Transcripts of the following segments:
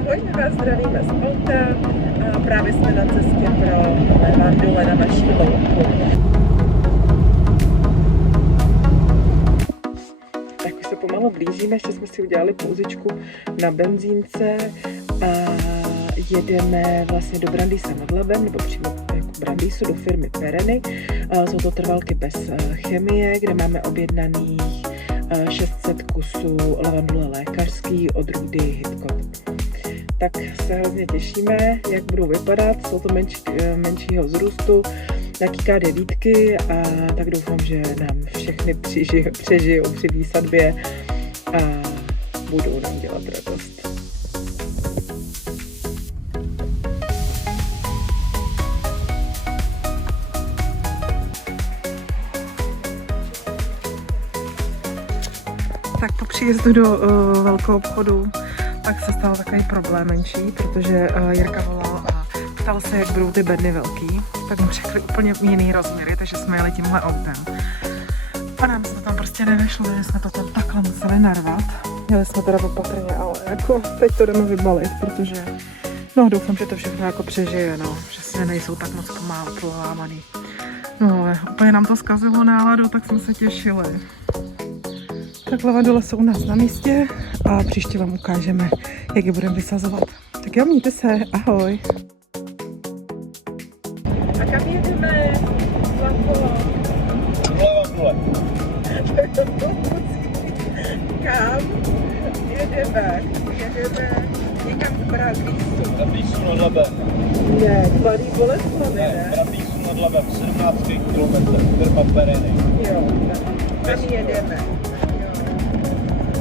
Ahoj, my vás zdravíme z auta a právě jsme na cestě pro levandule na naší louku. Tak už se pomalu blížíme, ještě jsme si udělali pauzičku na benzínce a jedeme vlastně do Brandýsa nad Labem, nebo přímo jako Brandýsu do firmy Pereny. Jsou to trvalky bez chemie, kde máme objednaných 600 kusů levandule lékařský od Rudy Hitchcock. Tak se hodně těšíme, jak budou vypadat, jsou to menšího vzrůstu, taky K9 a tak doufám, že nám všechny přežijou při výsadbě a budou nám dělat radost. Tak po příjezdu do velkého obchodu tak se stal takový problém menší, protože Jirka volal a ptal se, jak budou ty bedny velký. Tak mu řekli úplně jiný rozměry, takže jsme jeli tímhle autem. A nám se to tam prostě nevešlo, že jsme to tam takhle museli narvat. Jeli jsme teda opatrně, ale jako teď to jdeme vybalit, protože no doufám, že to všechno jako přežije, no, že se nejsou tak moc polámaný. No ale úplně nám to zkazilo náladu, tak jsme se těšili. Tak levandule jsou u nás na místě a příště vám ukážeme, jak je budeme vysazovat. Tak jo, mějte se, ahoj. A kam jedeme? Zlato. Levandule. Kam jedeme? Jedeme někam k Brandýsu. Brandýsu nad Labem. Ne, Mladý Boleslavi, Ne, Brandýsu nad Labem, 17 km, firma Pereny. Jo, tam jedeme.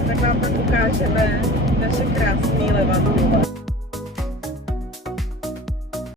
Tak vám pak ukážeme naše krásné levandule.